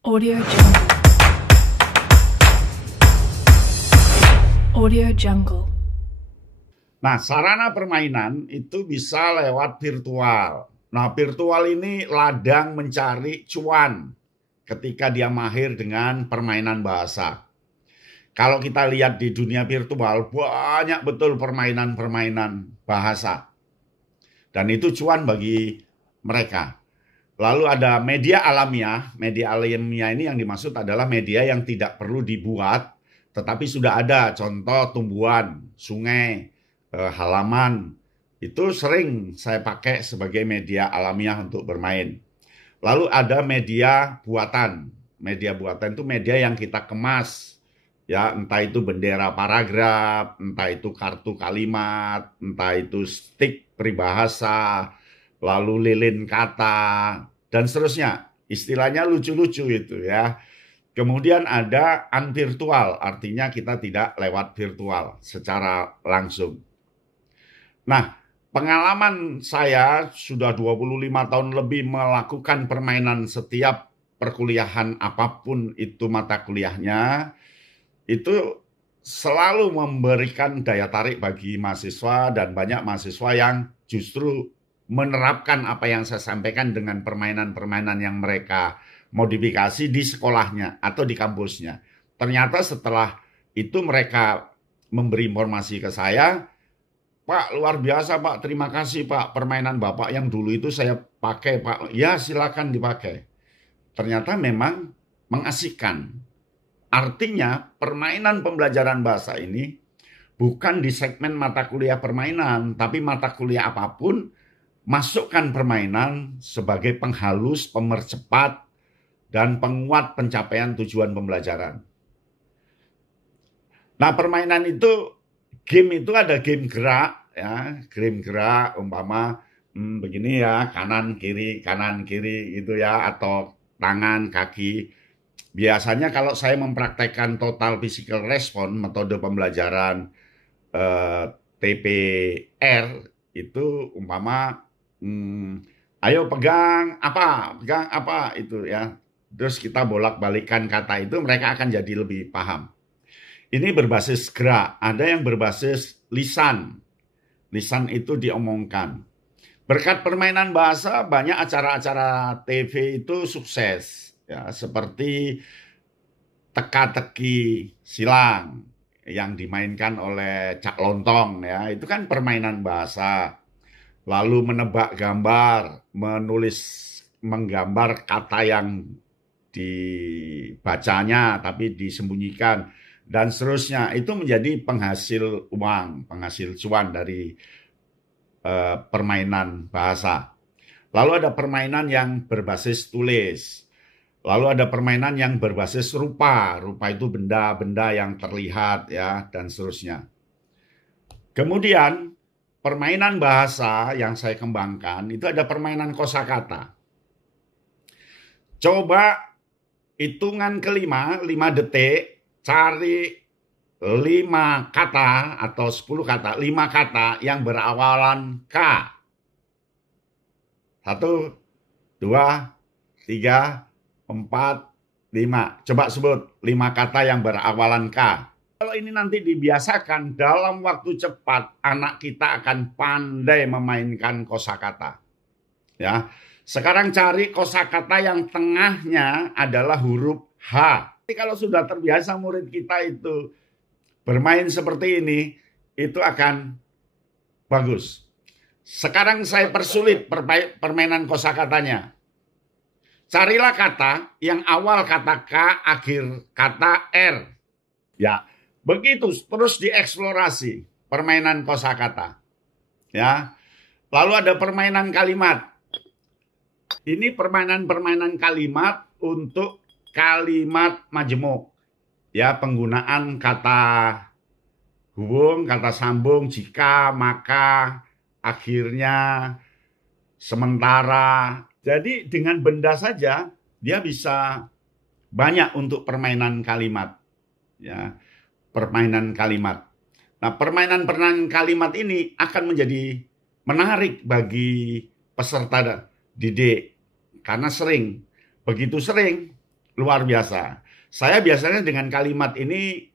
Audio Jungle. Audio Jungle. Nah, sarana permainan itu bisa lewat virtual. Nah, virtual ini ladang mencari cuan ketika dia mahir dengan permainan bahasa. Kalau kita lihat di dunia virtual, banyak betul permainan-permainan bahasa. Dan itu cuan bagi mereka. Lalu ada media alamiah. Media alamiah ini yang dimaksud adalah media yang tidak perlu dibuat, tetapi sudah ada contoh tumbuhan, sungai, halaman. Itu sering saya pakai sebagai media alamiah untuk bermain. Lalu ada media buatan. Media buatan itu media yang kita kemas. Ya, entah itu bendera paragraf, entah itu kartu kalimat, entah itu stik peribahasa, lalu lilin kata, dan seterusnya. Istilahnya lucu-lucu itu ya. Kemudian ada unvirtual, artinya kita tidak lewat virtual secara langsung. Nah, pengalaman saya sudah 25 tahun lebih melakukan permainan setiap perkuliahan apapun itu mata kuliahnya, itu selalu memberikan daya tarik bagi mahasiswa dan banyak mahasiswa yang justru menerapkan apa yang saya sampaikan dengan permainan-permainan yang mereka modifikasi di sekolahnya atau di kampusnya. Ternyata setelah itu mereka memberi informasi ke saya, Pak, luar biasa Pak, terima kasih Pak, permainan Bapak yang dulu itu saya pakai Pak. Ya silakan dipakai. Ternyata memang mengasihkan. Artinya permainan pembelajaran bahasa ini bukan di segmen mata kuliah permainan, tapi mata kuliah apapun, masukkan permainan sebagai penghalus, pemercepat, dan penguat pencapaian tujuan pembelajaran. Nah, permainan itu, game itu ada game gerak, ya, game gerak, umpama begini ya, kanan kiri gitu ya, atau tangan, kaki. Biasanya kalau saya mempraktekkan total physical response, metode pembelajaran TPR, itu umpama, ayo pegang apa itu ya. Terus kita bolak-balikan kata itu, mereka akan jadi lebih paham. Ini berbasis gerak, ada yang berbasis lisan. Lisan itu diomongkan. Berkat permainan bahasa, banyak acara-acara TV itu sukses. Ya, seperti teka-teki silang yang dimainkan oleh Cak Lontong. Ya, itu kan permainan bahasa. Lalu menebak gambar, menggambar kata yang dibacanya tapi disembunyikan, dan seterusnya. Itu menjadi penghasil uang, penghasil cuan dari permainan bahasa. Lalu ada permainan yang berbasis tulis. Lalu ada permainan yang berbasis rupa. Rupa itu benda-benda yang terlihat ya, dan seterusnya. Kemudian permainan bahasa yang saya kembangkan itu ada permainan kosakata. Coba hitungan kelima, 5 detik, cari 5 kata atau 10 kata, 5 kata yang berawalan K. 1, 2, 3, 4, 5. Coba sebut 5 kata yang berawalan K. Kalau ini nanti dibiasakan, dalam waktu cepat anak kita akan pandai memainkan kosakata. Ya. Sekarang cari kosakata yang tengahnya adalah huruf H. Jadi kalau sudah terbiasa murid kita itu bermain seperti ini, itu akan bagus. Sekarang saya persulit permainan kosakatanya. Carilah kata yang awal kata K, akhir kata R. Ya, begitu terus dieksplorasi permainan kosakata. Ya. Lalu ada permainan kalimat. Ini permainan-permainan kalimat untuk kalimat majemuk. Ya, penggunaan kata hubung, kata sambung, jika, maka, akhirnya, sementara. Jadi dengan benda saja dia bisa banyak untuk permainan kalimat. Ya, permainan kalimat. Nah, permainan-permainan kalimat ini akan menjadi menarik bagi peserta didik karena sering. Begitu sering, luar biasa. Saya biasanya dengan kalimat ini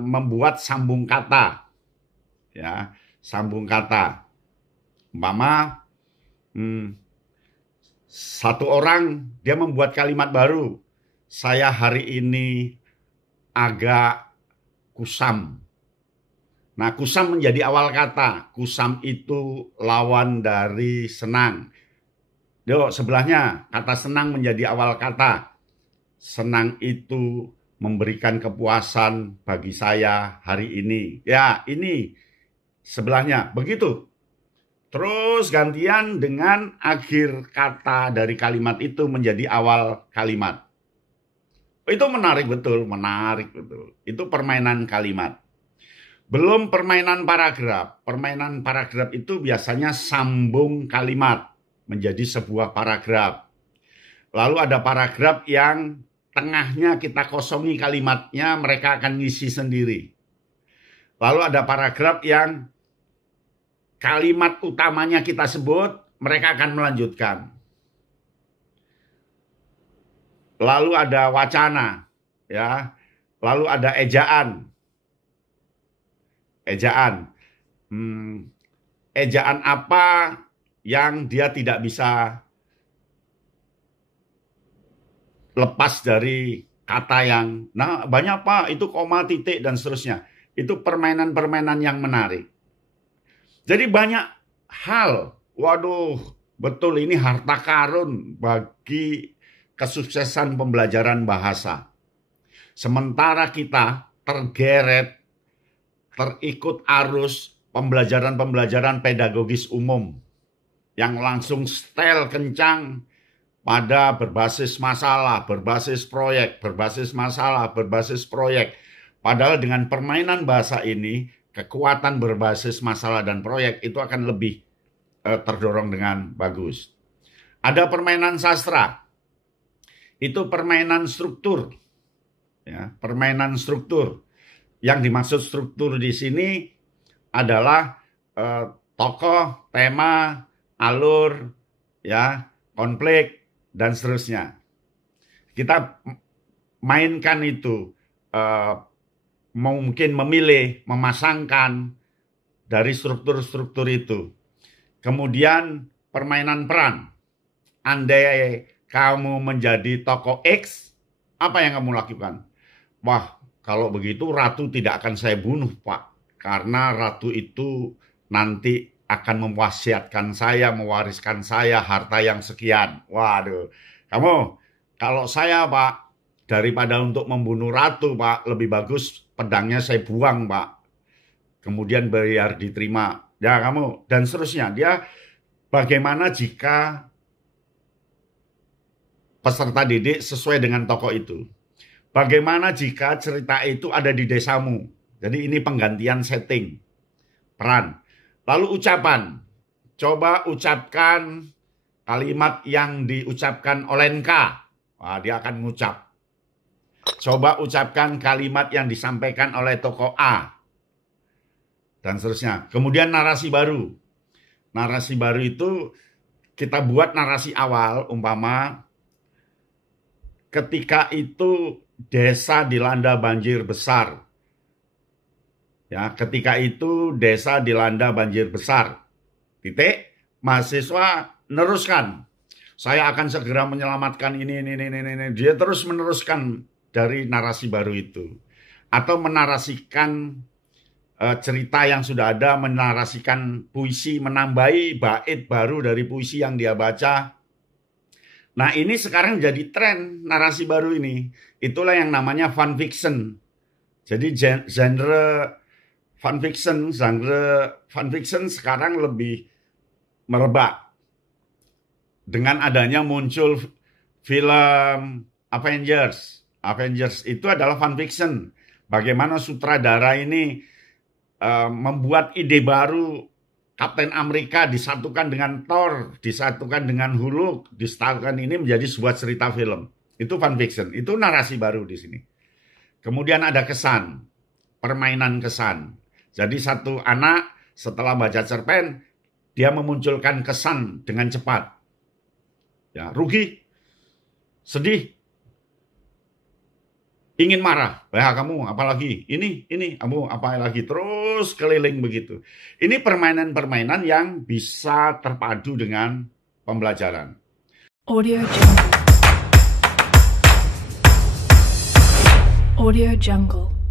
membuat sambung kata, ya, sambung kata. Umpama satu orang dia membuat kalimat baru. Saya hari ini agak kusam. Nah, kusam menjadi awal kata. Kusam itu lawan dari senang. Yuk, sebelahnya kata senang menjadi awal kata. Senang itu memberikan kepuasan bagi saya hari ini. Ya, ini sebelahnya. Begitu. Terus gantian dengan akhir kata dari kalimat itu menjadi awal kalimat. Itu menarik betul, menarik betul. Itu permainan kalimat. Belum permainan paragraf. Permainan paragraf itu biasanya sambung kalimat menjadi sebuah paragraf. Lalu ada paragraf yang tengahnya kita kosongi kalimatnya, mereka akan ngisi sendiri. Lalu ada paragraf yang kalimat utamanya kita sebut, mereka akan melanjutkan. Lalu ada wacana, ya. Lalu ada ejaan. Ejaan. Ejaan apa yang dia tidak bisa lepas dari kata yang, nah banyak Pak, itu koma, titik, dan seterusnya. Itu permainan-permainan yang menarik. Jadi banyak hal, waduh, betul ini harta karun bagi kesuksesan pembelajaran bahasa. Sementara kita tergeret, terikut arus pembelajaran-pembelajaran pedagogis umum yang langsung setel kencang pada berbasis masalah, berbasis proyek, berbasis masalah, berbasis proyek. Padahal dengan permainan bahasa ini, kekuatan berbasis masalah dan proyek itu akan lebih terdorong dengan bagus. Ada permainan sastra. Itu permainan struktur. Ya, permainan struktur. Yang dimaksud struktur di sini adalah tokoh, tema, alur, ya, konflik, dan seterusnya. Kita mainkan itu, mungkin memilih, memasangkan dari struktur-struktur itu. Kemudian permainan peran. Andai kamu menjadi tokoh X, apa yang kamu lakukan? Wah, kalau begitu ratu tidak akan saya bunuh, Pak. Karena ratu itu nanti akan mewasiatkan saya, mewariskan saya harta yang sekian. Waduh, kamu, kalau saya, Pak, daripada untuk membunuh ratu, Pak, lebih bagus pedangnya saya buang, Pak. Kemudian biar diterima. Ya, kamu, dan seterusnya. Dia bagaimana jika peserta didik sesuai dengan tokoh itu? Bagaimana jika cerita itu ada di desamu? Jadi ini penggantian setting, peran. Lalu ucapan. Coba ucapkan kalimat yang diucapkan oleh Nka. Wah, dia akan ngucap. Coba ucapkan kalimat yang disampaikan oleh tokoh A. Dan seterusnya. Kemudian narasi baru. Narasi baru itu kita buat narasi awal, umpama ketika itu desa dilanda banjir besar. Ya, ketika itu desa dilanda banjir besar. Titik, mahasiswa meneruskan. Saya akan segera menyelamatkan ini. Dia terus meneruskan dari narasi baru itu. Atau menarasikan cerita yang sudah ada, menarasikan puisi, menambahi bait baru dari puisi yang dia baca. Nah, ini sekarang jadi tren narasi baru ini. Itulah yang namanya fun fiction. Jadi genre fun fiction sekarang lebih merebak. Dengan adanya muncul film Avengers. Avengers itu adalah fun fiction. Bagaimana sutradara ini membuat ide baru. Kapten Amerika disatukan dengan Thor, disatukan dengan Hulk, disatukan ini menjadi sebuah cerita film. Itu fun fiction, itu narasi baru di sini. Kemudian ada kesan, permainan kesan. Jadi satu anak setelah baca cerpen, dia memunculkan kesan dengan cepat. Ya, rugi, sedih, ingin marah. Ya, kamu apalagi ini, kamu apa lagi, terus keliling begitu. Ini permainan-permainan yang bisa terpadu dengan pembelajaran. Audio Jungle. Audio Jungle.